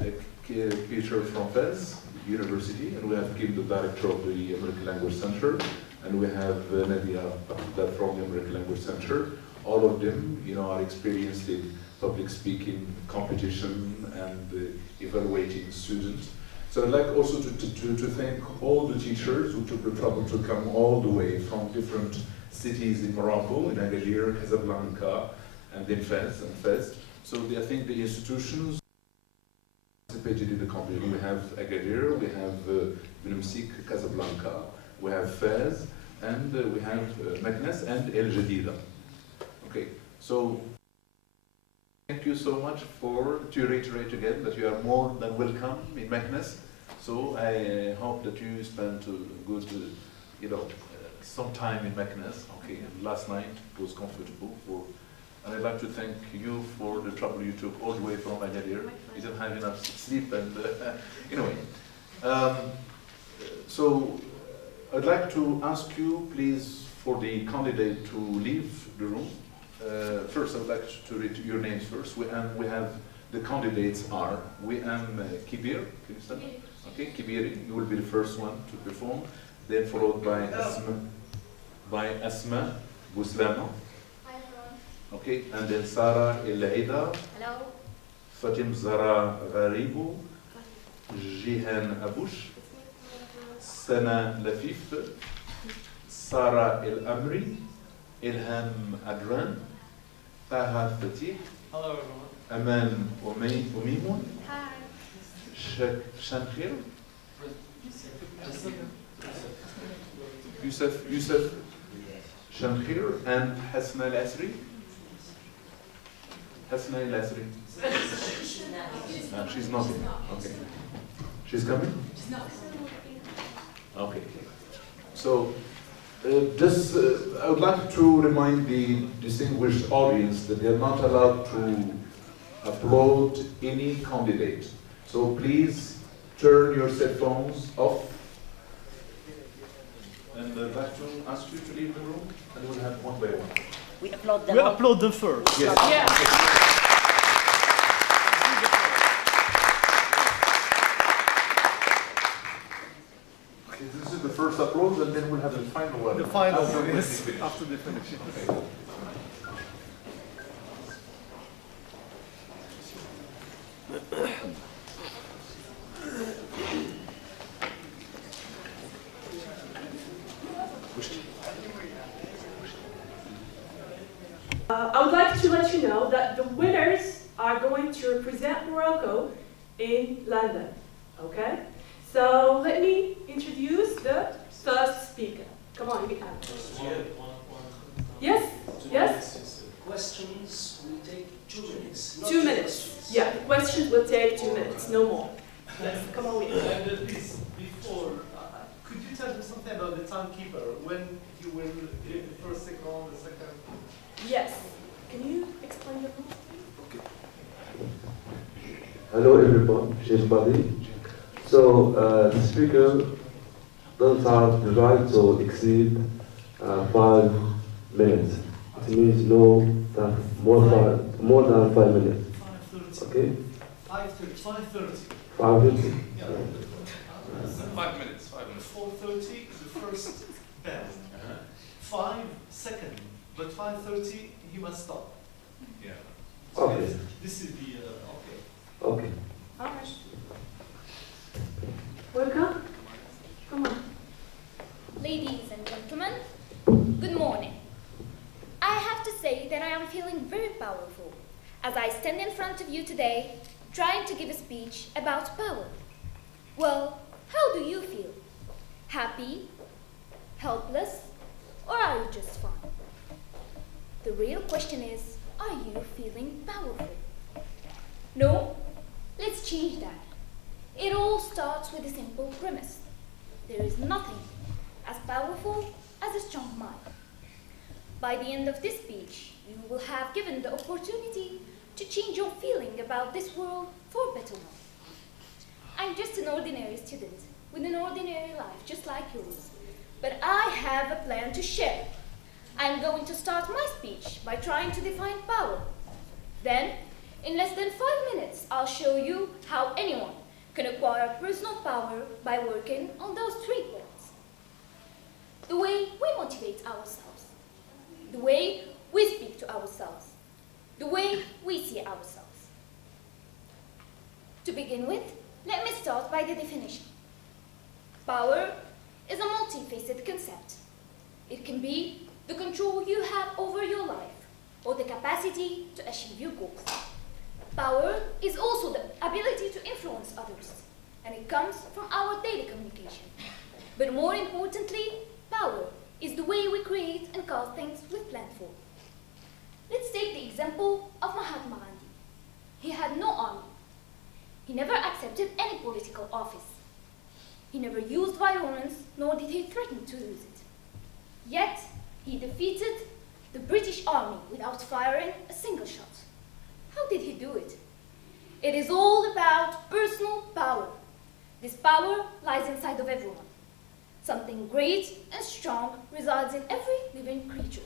a teacher from Fez University, and we have Kim, the director of the American Language Center, and we have Nadia that from the American Language Center. All of them, are experienced in public speaking competition and evaluating students. So I'd like also to thank all the teachers who took the trouble to come all the way from different cities in Morocco, in Agadir, Casablanca, and then Fez. So I think the institutions participated in the competition. We have Agadir, we have Benumsik, Casablanca, we have Fez, and we have Meknes and El Jadida. Okay, so thank you so much to reiterate again that you are more than welcome in Meknes. So I hope that you spent a good, some time in Meknes. Okay, and last night was comfortable and I'd like to thank you for the trouble you took all the way from Agadir. You didn't have enough sleep, and anyway. So I'd like to ask you, please, for the candidate to leave the room. First, I would like to read your names first. We have the candidates are Kibir. Can you stand? Okay, Kibiri, you will be the first one to perform. Then followed by Asma Bouslama. Okay, and then Sarah El-Aida. Hello. Fatim Zara Gharibou. Jihan Abouche. Sana Lafif. Sarah El-Amri. Ilham Adran. Taha Fatih. Hello everyone. Aman Oumimun. Hi. Shankhir. Yusuf Shankhir and Hasna Al-Asri. Hasna Al-Asri. She's not here. Okay. She's coming? She's not. Okay. So, I would like to remind the distinguished audience that they are not allowed to upload any candidate. So please turn your cell phones off. And I'd like to ask you to leave the room, and we'll have one by one. We upload them. We upload them first. Yes. Yeah. Okay, this is the first upload, and then we'll have the final one. The final one is after they finish. Okay. I would like to let you know that the winners are going to represent Morocco in London, okay? So let me introduce the first speaker. Come on, you can. Yes? Yes? Questions will take 2 minutes. 2 minutes. Yeah, the questions will take 2 minutes, no more. Yes, come on, William. And please, before, could you tell me something about the timekeeper? When you will give the first signal, the second? Yes. Can you explain your rules, please? Okay. Hello, everybody. So, the speaker doesn't have the right to exceed 5 minutes. It means more than 5 minutes. 5:30. Okay? 5:30. 5:30. Yeah. 5 minutes. 4:30 is the first bell. 5 seconds. But 5:30 he must stop. Yeah. Okay. This is the okay. Okay. All right. Welcome. Come on. Ladies and gentlemen, good morning. I have to say that I am feeling very powerful as I stand in front of you today trying to give a speech about power. Well, how do you feel? Happy? Helpless? Or are you just fine? The real question is, are you feeling powerful? No? Let's change that. It all starts with a simple premise. There is nothing as powerful as a strong mind. By the end of this speech, you will have given the opportunity to change your feeling about this world for a better one. I'm just an ordinary student with an ordinary life just like yours, but I have a plan to share. I'm going to start my speech by trying to define power. Then, In less than 5 minutes, I'll show you how anyone can acquire personal power by working on those 3 points. The way we motivate ourselves, the way we speak to ourselves, the way we see ourselves. To begin with, let me start by the definition. Power is a multifaceted concept. It can be the control you have over your life or the capacity to achieve your goals. Power is also the ability to influence others, and it comes from our daily communication. But more importantly, power is the way we create and cause things we plan for. Let's take the example of Mahatma Gandhi. He had no army. He never accepted any political office. He never used violence, nor did he threaten to use it. Yet, he defeated the British army without firing a single shot. How did he do it? It is all about personal power. This power lies inside of everyone. Something great and strong resides in every living creature.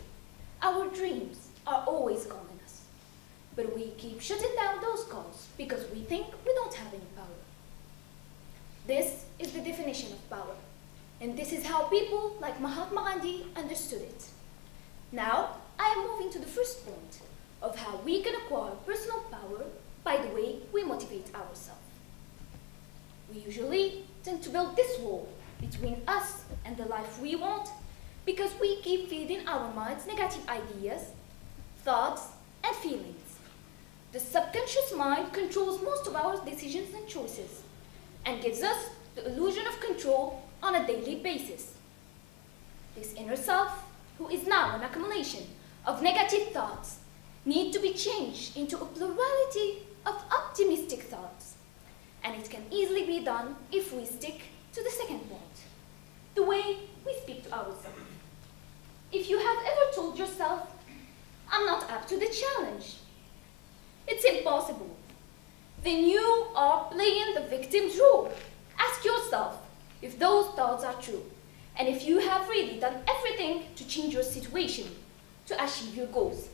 Our dreams are always calling us, but we keep shutting down those calls because we think we don't have any power. This is the definition of power, and this is how people like Mahatma Gandhi understood it. Now, I am moving to the first point of how we can acquire personal power by the way we motivate ourselves. We usually tend to build this wall between us and the life we want because we keep feeding our minds negative ideas, thoughts, and feelings. The subconscious mind controls most of our decisions and choices and gives us the illusion of control on a daily basis. This inner self, who is now an accumulation of negative thoughts, need to be changed into a plurality of optimistic thoughts. And it can easily be done if we stick to the second point, the way we speak to ourselves. If you have ever told yourself, "I'm not up to the challenge," it's impossible, then you are playing the victim's role. Ask yourself if those thoughts are true, and if you have really done everything to change your situation, to achieve your goals.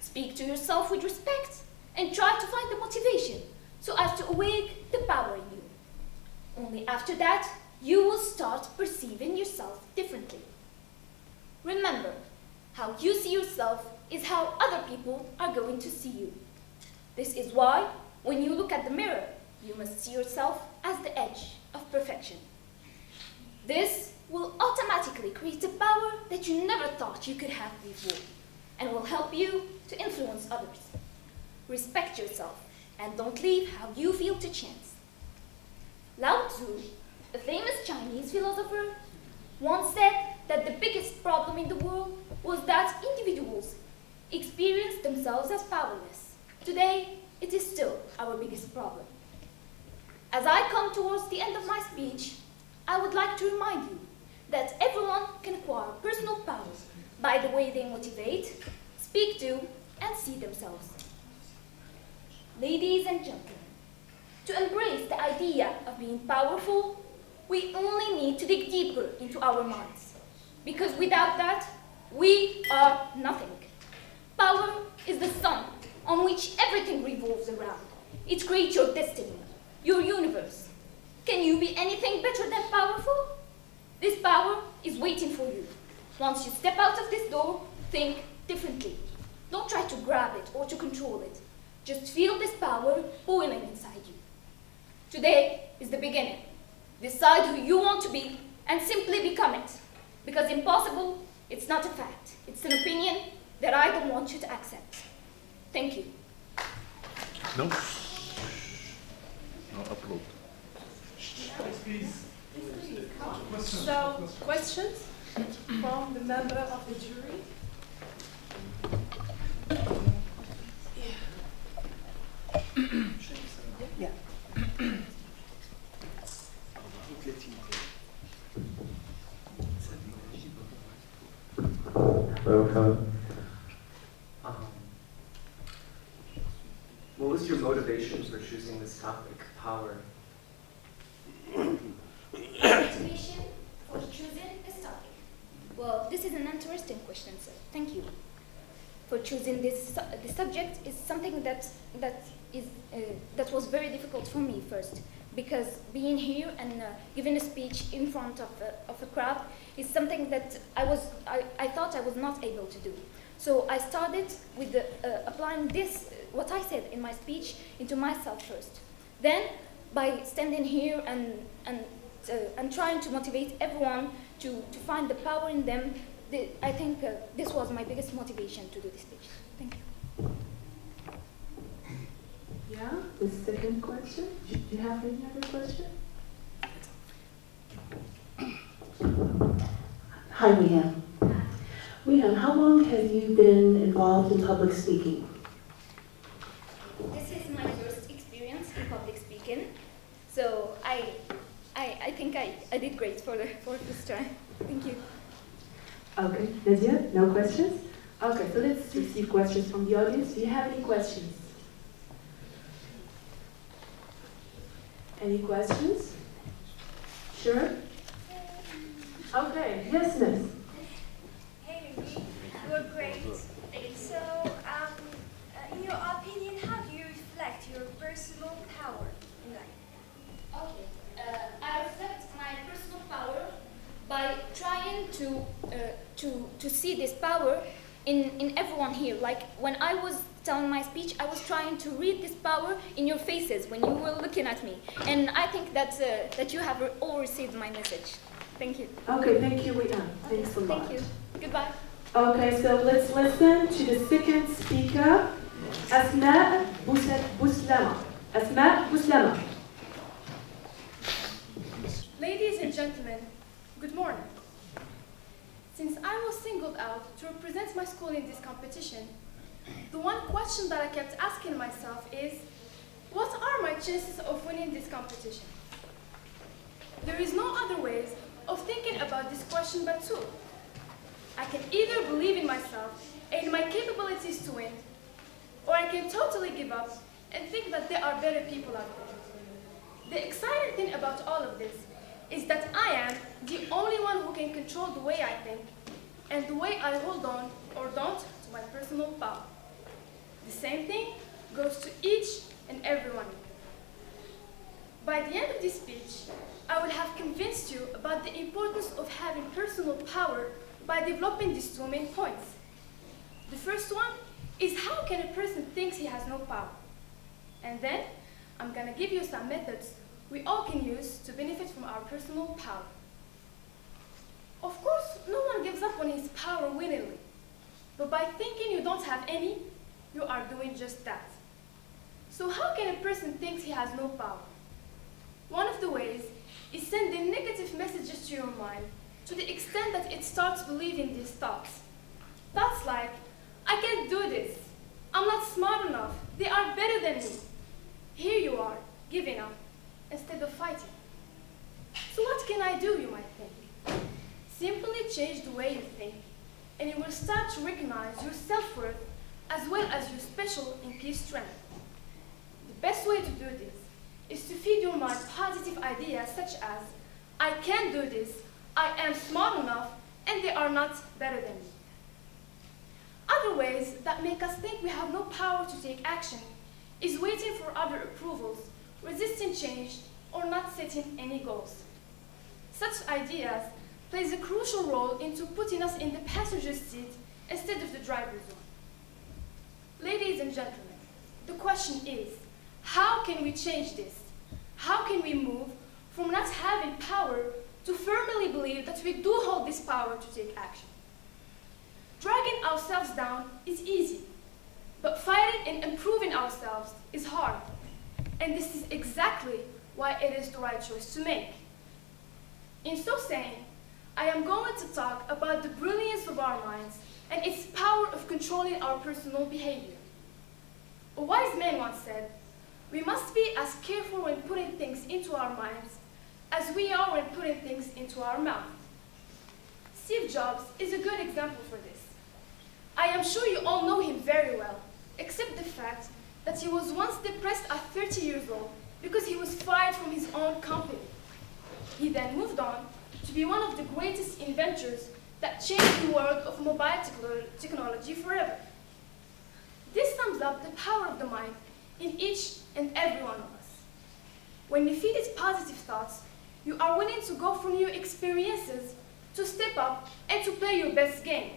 Speak to yourself with respect and try to find the motivation so as to awake the power in you. Only after that, you will start perceiving yourself differently. Remember, how you see yourself is how other people are going to see you. This is why, when you look at the mirror, you must see yourself as the edge of perfection. This will automatically create a power that you never thought you could have before, and will help you to influence others. Respect yourself, and don't leave how you feel to chance. Lao Tzu, a famous Chinese philosopher, once said that the biggest problem in the world was that individuals experienced themselves as powerless. Today, it is still our biggest problem. As I come towards the end of my speech, I would like to remind you that everyone can acquire personal power by the way they motivate, speak to, and see themselves. Ladies and gentlemen, to embrace the idea of being powerful, we only need to dig deeper into our minds, because without that, we are nothing. Power is the sun on which everything revolves around. It creates your destiny, your universe. Can you be anything better than powerful? This power is waiting for you. Once you step out of this door, think differently. Don't try to grab it or to control it. Just feel this power boiling inside you. Today is the beginning. Decide who you want to be and simply become it. Because impossible, it's not a fact. It's an opinion that I don't want you to accept. Thank you. No? No, upload. Please. So, questions from the member of the jury? Yeah. Welcome. What was your motivation for choosing this topic, power? Motivation for choosing this topic? Well, this is an interesting question, sir. Thank you. for choosing this subject is something that was very difficult for me first, because being here and giving a speech in front of a crowd is something that I thought I was not able to do. So I started with applying this, what I said in my speech, into myself first. Then, by standing here and trying to motivate everyone to find the power in them, I think this was my biggest motivation to do this speech. Thank you. Yeah, the second question. Do you have any other question? Hi, Rihan. Rihan, how long have you been involved in public speaking? This is my first experience in public speaking, so I think I did great for this try. Thank you. Okay, Nadia, no questions? Okay, so let's receive questions from the audience. Do you have any questions? Any questions? Sure? Okay, yes, miss. Hey, Ruby, you were great. So, in your opinion, how do you reflect your personal power in life? Okay, I reflect my personal power by trying to see this power in everyone here. Like when I was telling my speech, I was trying to read this power in your faces when you were looking at me, and I think that you have all received my message. Thank you. Okay, thank you, Rihan. Thanks a lot. Thank you. Goodbye. Okay, so let's listen to the second speaker, Asma Buslama. Asma Buslama. Ladies and gentlemen, good morning. Since I was singled out to represent my school in this competition, the one question that I kept asking myself is, what are my chances of winning this competition? There is no other ways of thinking about this question but two. I can either believe in myself and in my capabilities to win, or I can totally give up and think that there are better people out there. The exciting thing about all of this is that I am the only one who can control the way I think and the way I hold on or don't to my personal power. The same thing goes to each and every one of you. By the end of this speech, I will have convinced you about the importance of having personal power by developing these two main points. The first one is how can a person think he has no power? And then I'm gonna give you some methods we all can use to benefit from our personal power. Of course, no one gives up on his power willingly, but by thinking you don't have any, you are doing just that. So how can a person think he has no power? One of the ways is sending negative messages to your mind to the extent that it starts believing these thoughts. Thoughts like, I can't do this, I'm not smart enough, they are better than me. Here you are, giving up, instead of fighting. So what can I do, you might think? Simply change the way you think, and you will start to recognize your self-worth as well as your special and key strength. The best way to do this is to feed your mind positive ideas such as, I can do this, I am smart enough, and they are not better than me. Other ways that make us think we have no power to take action is waiting for other approvals, resisting change, or not setting any goals. Such ideas plays a crucial role into putting us in the passenger seat instead of the driver's one. Ladies and gentlemen, the question is, how can we change this? How can we move from not having power to firmly believe that we do hold this power to take action? Dragging ourselves down is easy, but fighting and improving ourselves is hard. And this is exactly why it is the right choice to make. In so saying, I am going to talk about the brilliance of our minds and its power of controlling our personal behavior. A wise man once said, we must be as careful when putting things into our minds as we are when putting things into our mouth. Steve Jobs is a good example for this. I am sure you all know him very well, except the fact that he was once depressed at 30 years old because he was fired from his own company. He then moved on to be one of the greatest inventors that changed the world of mobile technology forever. the power of the mind in each and every one of us. When you feed it positive thoughts, you are willing to go for new experiences, to step up and to play your best game.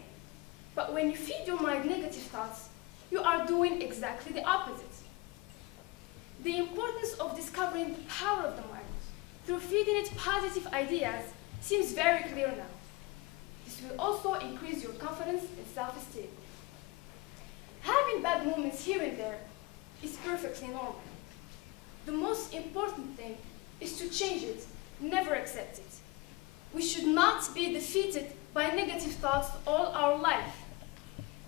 But when you feed your mind negative thoughts, you are doing exactly the opposite. The importance of discovering the power of the mind through feeding it positive ideas seems very clear now. This will also increase your confidence and self-esteem. Having bad moments here and there is perfectly normal. The most important thing is to change it, never accept it. We should not be defeated by negative thoughts all our life.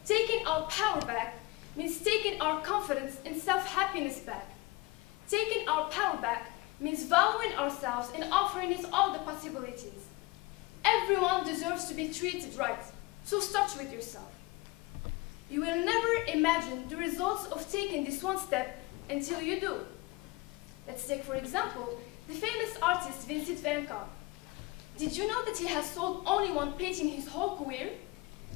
Taking our power back means taking our confidence and self-happiness back. Taking our power back means valuing ourselves and offering us all the possibilities. Everyone deserves to be treated right, so start with yourself. You will never imagine the results of taking this one step until you do. Let's take, for example, the famous artist Vincent van Gogh. Did you know that he has sold only one painting his whole career?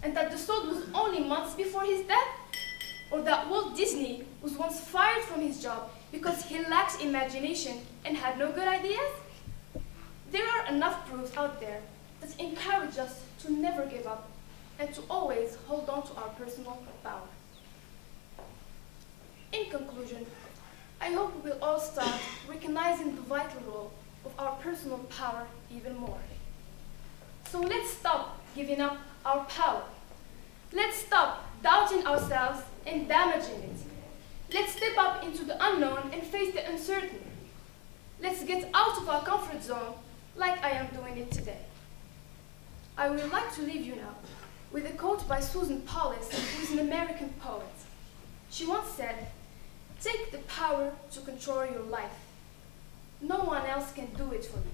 And that the sold was only months before his death? Or that Walt Disney was once fired from his job because he lacked imagination and had no good ideas? There are enough proofs out there that encourage us to never give up and to always hold on to our personal power. In conclusion, I hope we will all start recognizing the vital role of our personal power even more. So let's stop giving up our power. Let's stop doubting ourselves and damaging it. Let's step up into the unknown and face the uncertain. Let's get out of our comfort zone like I am doing it today. I would like to leave you now with a quote by Susan Paulus, who is an American poet. She once said, "Take the power to control your life. No one else can do it for you.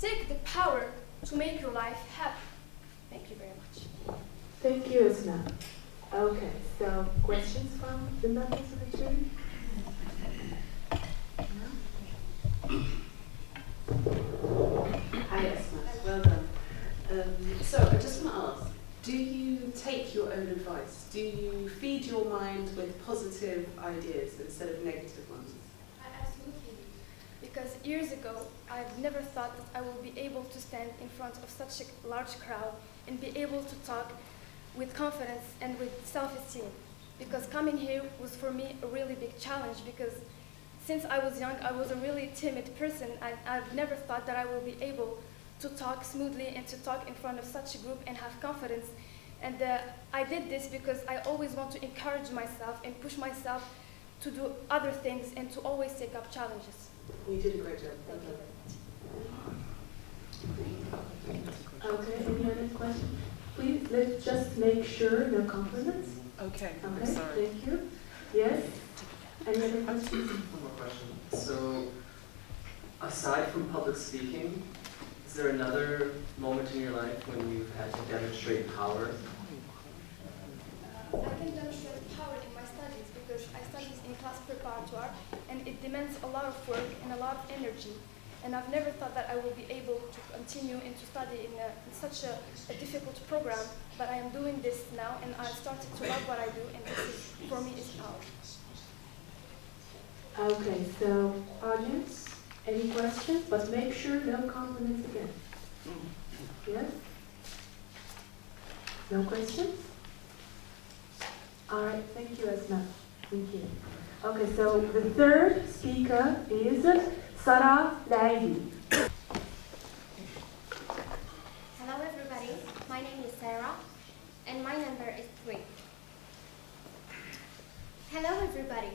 Take the power to make your life happy." Thank you very much. Thank you, Asma. Okay, so questions from the members of the jury? Hi, Asma. Well done. So I just want to ask, do you take your own advice? Do you feed your mind with positive ideas instead of negative ones? Absolutely. Because years ago, I've never thought that I will be able to stand in front of such a large crowd and be able to talk with confidence and with self-esteem. Because coming here was for me a really big challenge, because since I was young, I was a really timid person, and I've never thought that I will be able to talk smoothly and to talk in front of such a group and have confidence. And I did this because I always want to encourage myself and push myself to do other things and to always take up challenges. You did a great job. Thank you. Okay, any other questions? Please, let's just make sure no compliments. Okay, Okay, sorry. thank you. Yes? Any other questions? One more question. So, aside from public speaking, is there another moment in your life when you've had to demonstrate power? I can demonstrate power in my studies because I study in class preparatoire, and it demands a lot of work and a lot of energy. And I've never thought that I will be able to continue and to study in such a difficult program, but I am doing this now, and I started to love what I do, and this is, for me, is power. Okay, so audience, any questions? But make sure no compliments again. Yes? No questions? All right, thank you, Asma. Thank you. Okay, so the third speaker is Sarah Laivi. Hello everybody, my name is Sarah, and my number is 3. Hello everybody,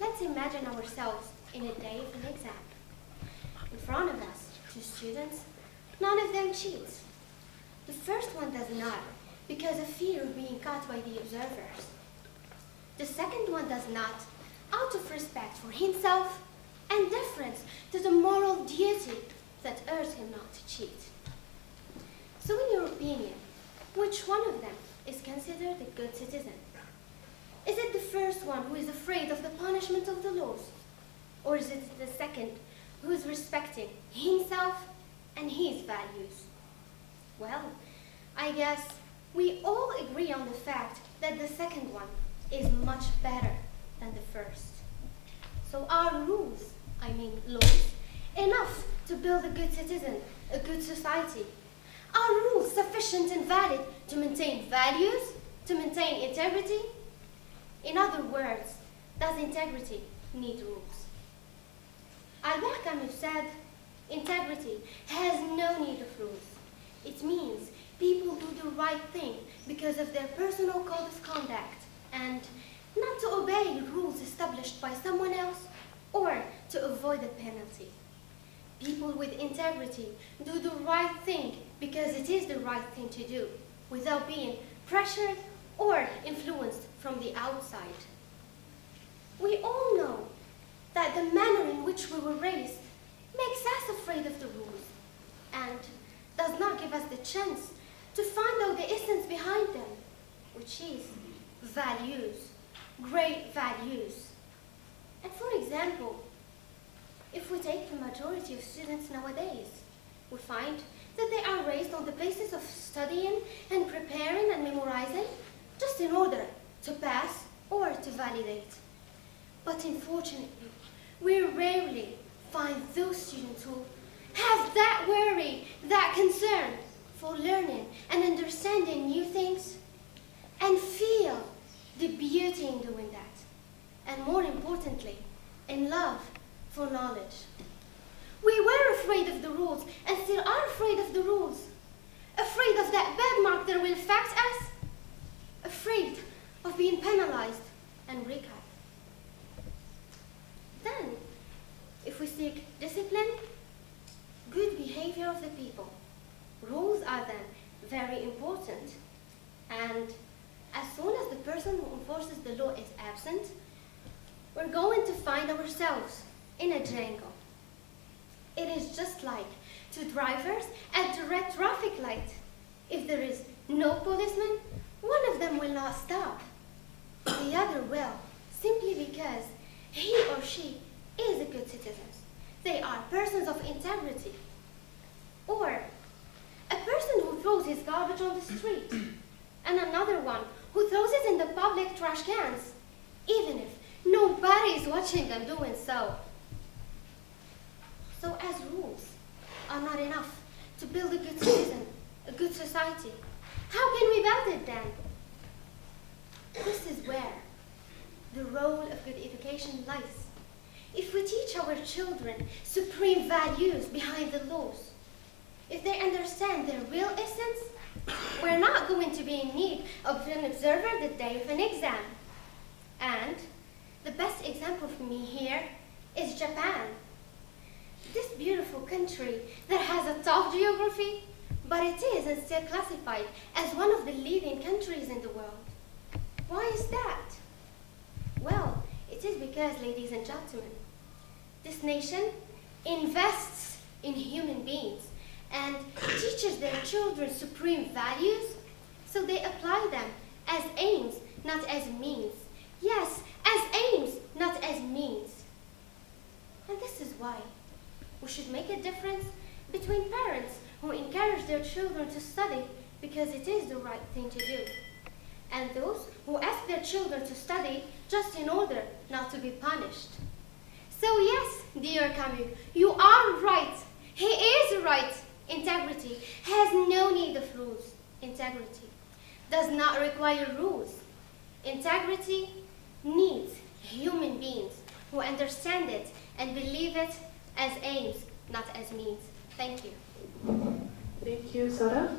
let's imagine ourselves in a day of an exam. In front of us, 2 students, none of them cheats. The first one does not, because of fear of being caught by the observers. The second one does not, out of respect for himself and deference to the moral duty that urges him not to cheat. So in your opinion, which one of them is considered a good citizen? Is it the first one who is afraid of the punishment of the laws? Or is it the second who is respecting himself and his values? Well, I guess we all agree on the fact that the second one is much better than the first. So are rules, I mean laws, enough to build a good citizen, a good society? Are rules sufficient and valid to maintain values, to maintain integrity? In other words, does integrity need rules? Albert Camus said, integrity has no need of rules. It means people do the right thing because of their personal code of conduct and not to obey rules established by someone else or to avoid a penalty. People with integrity do the right thing because it is the right thing to do without being pressured or influenced from the outside. We all know that the manner in which we were raised makes us afraid of the rules and does not give us the chance to find out the essence behind them, which is values, great values. And for example, if we take the majority of students nowadays, we find that they are raised on the basis of studying and preparing and memorizing just in order to pass or to validate. But unfortunately, we rarely find those students who have that worry, that concern for learning and understanding new things and feel the beauty in doing that. And more importantly, in love for knowledge. We were afraid of the rules and still are afraid of the rules. Afraid of that bad mark that will affect us. Afraid of being penalized and recalled. Then, if we seek discipline, good behavior of the people, rules are then very important. And as soon as the person who enforces the law is absent, we're going to find ourselves in a jungle. It is just like two drivers at the red traffic light. If there is no policeman, one of them will not stop. The other will, simply because he or she is a good citizen. They are persons of integrity. Or a person who throws his garbage on the street, and another one who throws it in the public trash cans, even if nobody is watching them doing so. So as rules are not enough to build a good citizen, a good society, how can we build it then? This is where the role of good education lies. If we teach our children supreme values behind the laws, if they understand their real essence, we're not going to be in need of an observer the day of an exam. And the best example for me here is Japan. This beautiful country that has a tough geography, but it is and still classified as one of the leading countries in the world. Why is that? Well, it is because, ladies and gentlemen, this nation invests in human beings and teaches their children supreme values, so they apply them as aims, not as means. Yes, as aims, not as means. And this is why we should make a difference between parents who encourage their children to study because it is the right thing to do, and those who ask their children to study just in order not to be punished. So yes, dear Camus, you are right. He is right. Integrity has no need of rules. Integrity does not require rules. Integrity needs human beings who understand it and believe it as aims, not as means. Thank you. Thank you, Sarah.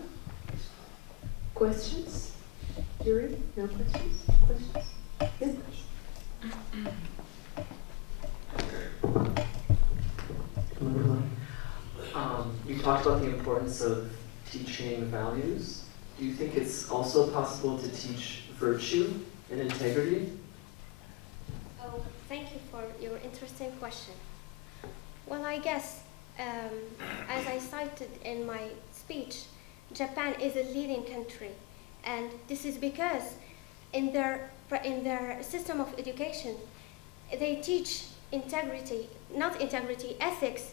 Questions? Jury? No questions? Questions? Yes? You talked about the importance of teaching values. Do you think it's also possible to teach virtue and integrity? Oh, thank you for your interesting question. Well, I guess, as I cited in my speech, Japan is a leading country, and this is because in their system of education, they teach integrity, not integrity, ethics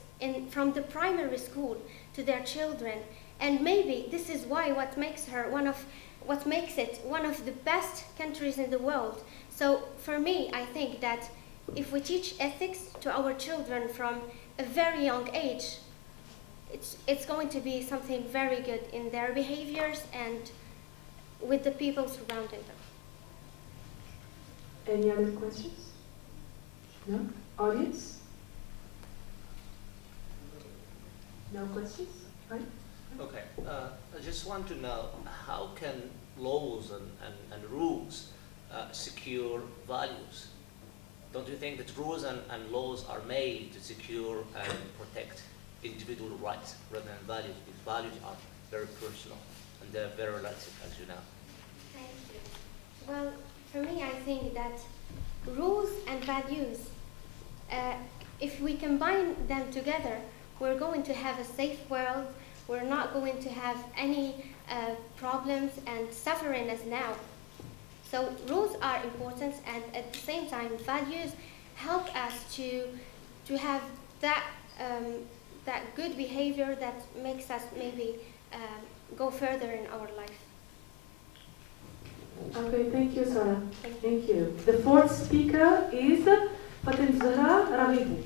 from the primary school to their children, and maybe this is why what makes it one of the best countries in the world. So for me, I think that if we teach ethics to our children from a very young age, it's going to be something very good in their behaviors and with the people surrounding them. Any other questions? No? Audience? No questions? Right? Okay. I just want to know, how can laws and rules secure values? Don't you think that rules and laws are made to secure and protect individual rights rather than values? Because values are very personal and they're very relative, as you know. Thank you. Well, for me, I think that rules and values, if we combine them together, we're going to have a safe world. We're not going to have any problems and suffering as now. So rules are important, and at the same time, values help us to have that good behavior that makes us maybe go further in our life. Okay, thank you, Sarah. Thank you. The fourth speaker is Fatem Zahra Raghibou.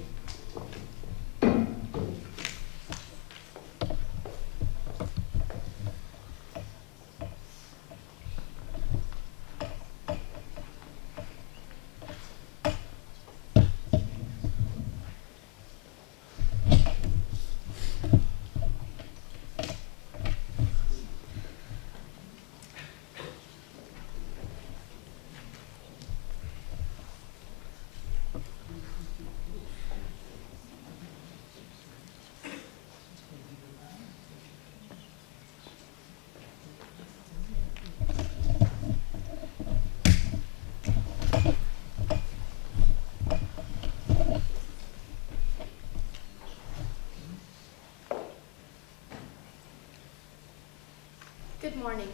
Good morning.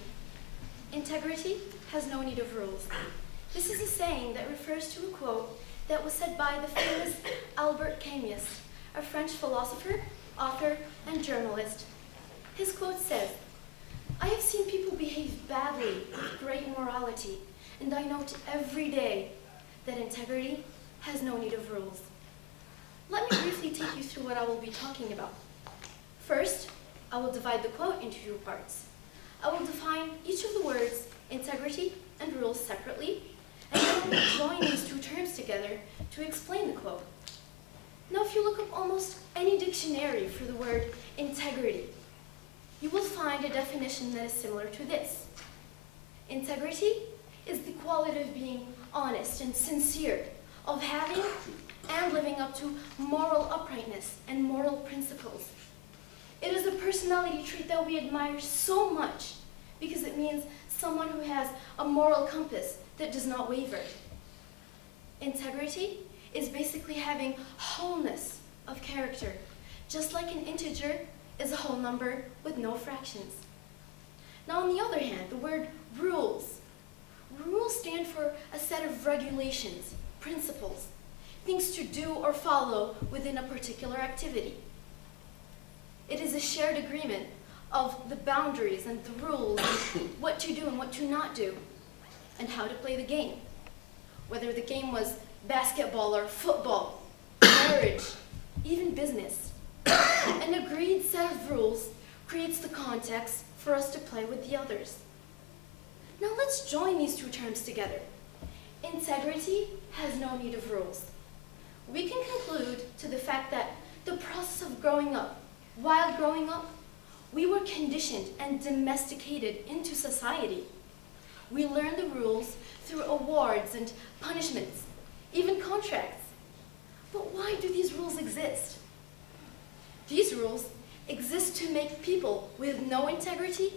Integrity has no need of rules. This is a saying that refers to a quote that was said by the famous Albert Camus, a French philosopher, author, and journalist. His quote says, "I have seen people behave badly with great immorality, and I note every day that integrity has no need of rules." Let me briefly take you through what I will be talking about. First, I will divide the quote into two parts. I will define each of the words integrity and rules separately, and then I will join these two terms together to explain the quote. Now, if you look up almost any dictionary for the word integrity, you will find a definition that is similar to this. Integrity is the quality of being honest and sincere, of having and living up to moral uprightness and moral principles. It is a personality trait that we admire so much because it means someone who has a moral compass that does not waver. Integrity is basically having wholeness of character, just like an integer is a whole number with no fractions. Now, on the other hand, the word rules. Rules stand for a set of regulations, principles, things to do or follow within a particular activity. It is a shared agreement of the boundaries and the rules, and what to do and what to not do, and how to play the game. Whether the game was basketball or football, marriage, even business. An agreed set of rules creates the context for us to play with the others. Now let's join these two terms together. Integrity has no need of rules. We can conclude to the fact that the process of growing up, while growing up, we were conditioned and domesticated into society. We learned the rules through awards and punishments, even contracts. But why do these rules exist? These rules exist to make people with no integrity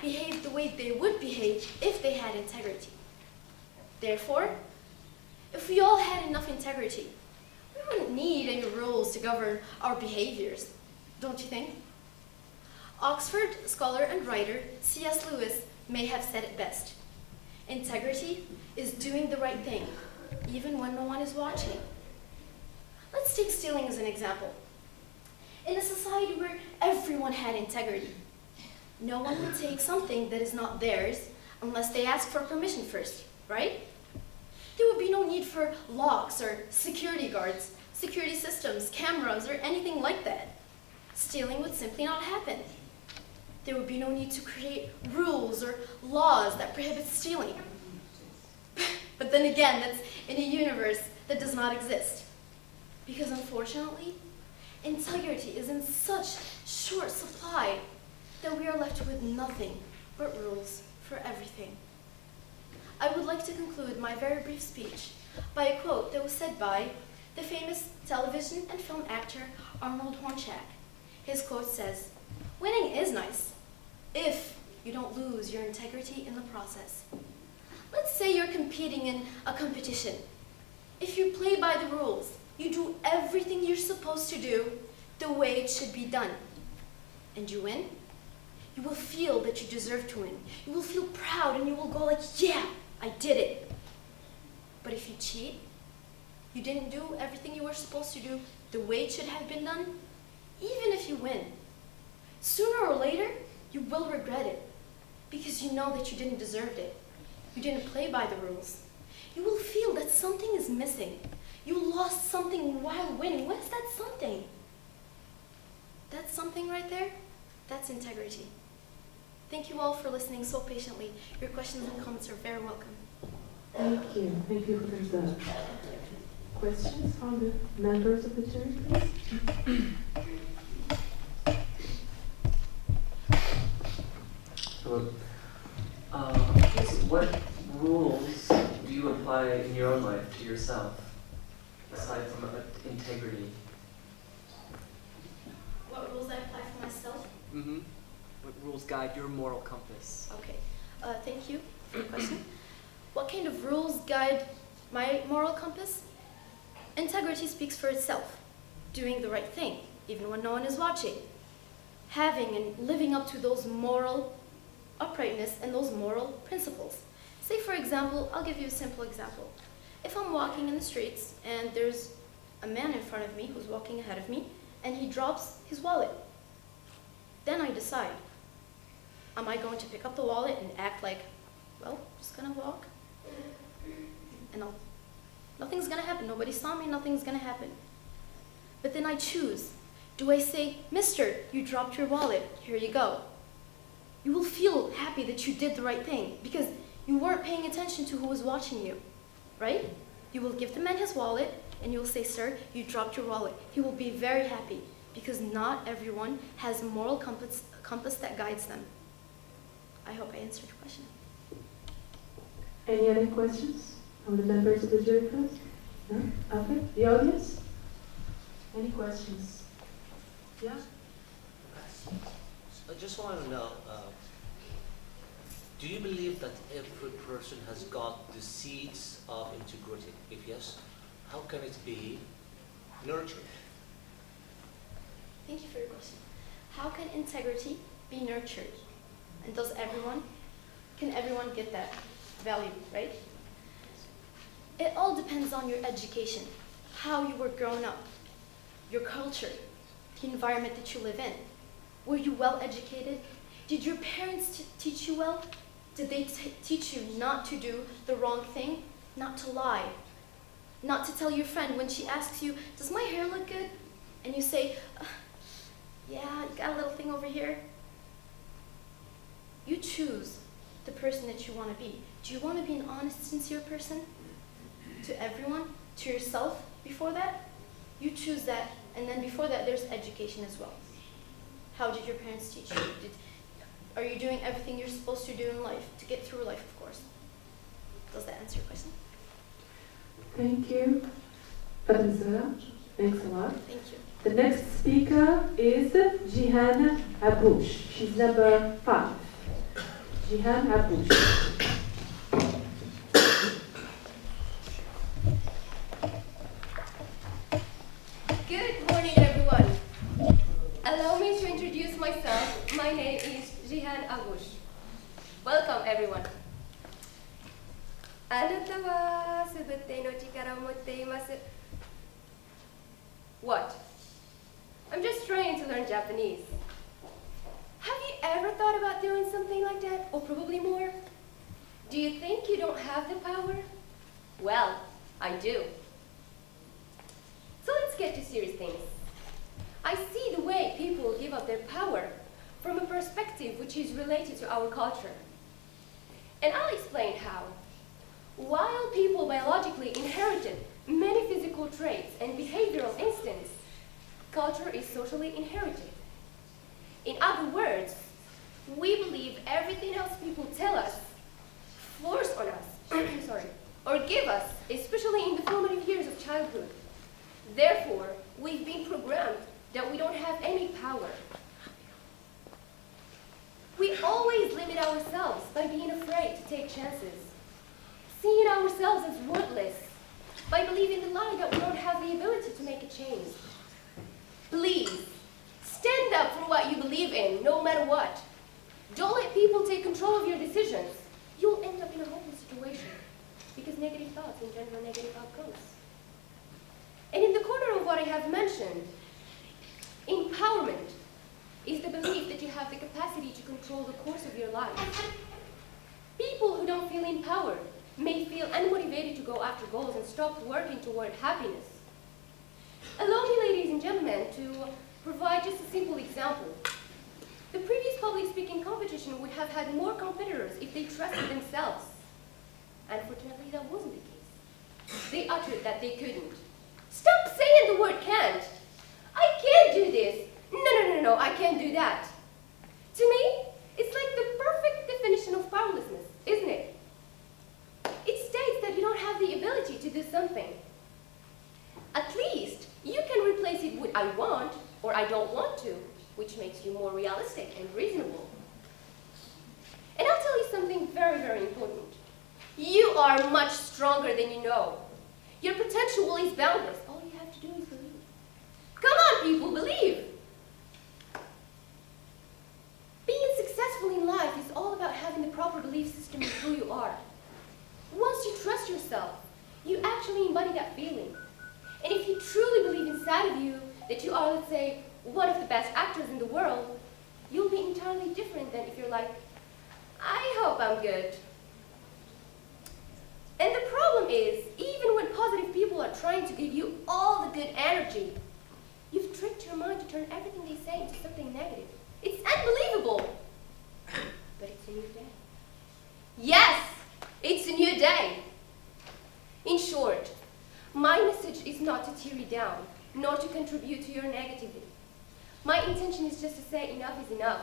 behave the way they would behave if they had integrity. Therefore, if we all had enough integrity, we wouldn't need any rules to govern our behaviors. Don't you think? Oxford scholar and writer C.S. Lewis may have said it best. Integrity is doing the right thing, even when no one is watching. Let's take stealing as an example. In a society where everyone had integrity, no one would take something that is not theirs unless they ask for permission first, right? They prefer locks or security guards, security systems, cameras, or anything like that. Stealing would simply not happen. There would be no need to create rules or laws that prohibit stealing. But then again, that's in a universe that does not exist. Because unfortunately, integrity is in such short supply that we are left with nothing but rules for everything. I would like to conclude my very brief speech by a quote that was said by the famous television and film actor Arnold Hornchak. His quote says, "Winning is nice if you don't lose your integrity in the process." Let's say you're competing in a competition. If you play by the rules, you do everything you're supposed to do the way it should be done, and you win, you will feel that you deserve to win. You will feel proud and you will go like, yeah, I did it. But if you cheat, you didn't do everything you were supposed to do the way it should have been done, even if you win, sooner or later, you will regret it because you know that you didn't deserve it. You didn't play by the rules. You will feel that something is missing. You lost something while winning. What is that something? That something right there, that's integrity. Thank you all for listening so patiently. Your questions and comments are very welcome. Thank you. Thank you for the questions from the members of the jury, please. What rules do you apply in your own life to yourself, aside from integrity? What rules I apply for myself? Mm-hmm. What rules guide your moral compass? Okay, thank you for the question. What kind of rules guide my moral compass? Integrity speaks for itself. Doing the right thing, even when no one is watching. Having and living up to those moral uprightness and those moral principles. Say, for example, I'll give you a simple example. If I'm walking in the streets and there's a man in front of me who's walking ahead of me and he drops his wallet, then I decide, am I going to pick up the wallet and act like, well, just gonna walk? And nothing's gonna happen. Nobody saw me, nothing's gonna happen. But then I choose. Do I say, "Mister, you dropped your wallet, here you go"? You will feel happy that you did the right thing because you weren't paying attention to who was watching you, right? You will give the man his wallet and you will say, "Sir, you dropped your wallet." He will be very happy because not everyone has a moral compass that guides them. I hope I answered your question. Any other questions from the members of the jury, please? No? Okay. The audience? Any questions? Yeah? I just want to know, do you believe that every person has got the seeds of integrity? If yes, how can it be nurtured? Thank you for your question. How can integrity be nurtured? And can everyone get that value, right? It all depends on your education, how you were grown up, your culture, the environment that you live in. Were you well educated? Did your parents teach you well? Did they teach you not to do the wrong thing? Not to lie? Not to tell your friend when she asks you, "Does my hair look good?" And you say, "Yeah, you got a little thing over here." You choose the person that you want to be. Do you want to be an honest, sincere person? To everyone? To yourself before that? You choose that, and then before that, there's education as well. How did your parents teach you? Are you doing everything you're supposed to do in life to get through life, of course? Does that answer your question? Thank you. Zara, thanks a lot. Thank you. The next speaker is Jihan Abouche. She's number 5. Jihan Abouche. Good morning, everyone. Allow me to introduce myself. My name is Jihan Abouche. Welcome, everyone. あなたはすべての力を持っています。What? I'm just trying to learn Japanese. Have you ever thought about doing something like that, or probably more? Do you think you don't have the power? Well, I do. So let's get to serious things. I see the way people give up their power from a perspective which is related to our culture. And I'll explain how. While people biologically inherited many physical traits and behavioral instincts, culture is socially inherited. In other words, we believe everything else people tell us, force on us, or give us, especially in the formative years of childhood. Therefore, we've been programmed that we don't have any power. We always limit ourselves by being afraid to take chances, seeing ourselves as worthless, by believing the lie that we don't have the ability to make a change. Please, stand up for what you believe in, no matter what. Don't let people take control of your decisions. You'll end up in a hopeless situation, because negative thoughts engender negative outcomes. And in the corner of what I have mentioned, empowerment is the belief that you have the capacity to control the course of your life. People who don't feel empowered may feel unmotivated to go after goals and stop working toward happiness. Allow me, ladies and gentlemen, to provide just a simple example. The previous public speaking competition would have had more competitors if they trusted themselves. Unfortunately, that wasn't the case. They uttered that they couldn't. Stop saying the word can't. I can't do this. No, I can't do that. To me, it's like the perfect definition of powerlessness, isn't it? It states that you don't have the ability to do something. At least, you can replace it with I want or I don't want to, which makes you more realistic and reasonable. And I'll tell you something very, very important. You are much stronger than you know. Your potential is boundless. All you have to do is believe. Come on, people, believe. Being successful in life is all about having the proper belief system of who you are. Once you trust yourself, you actually embody that feeling. And if you truly believe inside of you that you are, let's say, one of the best actors in the world, you'll be entirely different than if you're like, I hope I'm good. And the problem is, even when positive people are trying to give you all the good energy, you've tricked your mind to turn everything they say into something negative. It's unbelievable. But it's a new day. Yes, it's a new day. In short, my message is not to tear you down, nor to contribute to your negativity. My intention is just to say enough is enough.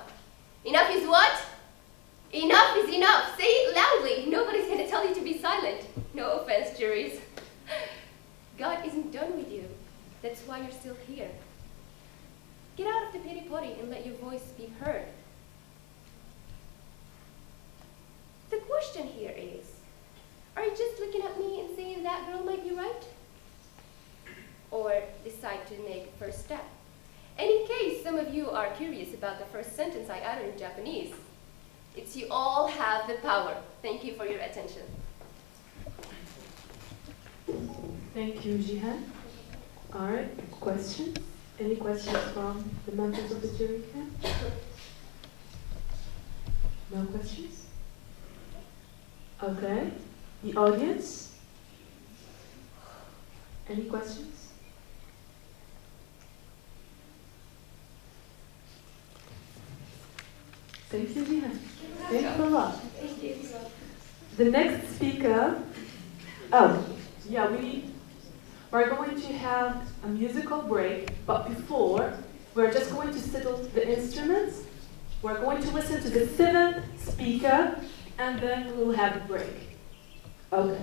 Enough is what? Enough is enough. Say it loudly. Nobody's going to tell you to be silent. No offense, juries. God isn't done with you. That's why you're still here. Get out of the pity potty and let your voice be heard. The question here is, are you just looking at me and saying that girl might be right? Or decide to make a first step? And in case some of you are curious about the first sentence I uttered in Japanese, it's you all have the power. Thank you for your attention. Thank you, Jihan. All right, questions? Any questions from the members of the jury camp? No questions? Okay. The audience? Any questions? Thank you, Jihan. Thank you a lot. Thank you. The next speaker, we're going to have a musical break, but before, we're just going to settle the instruments. We're going to listen to the 7th speaker, and then we'll have a break. Okay.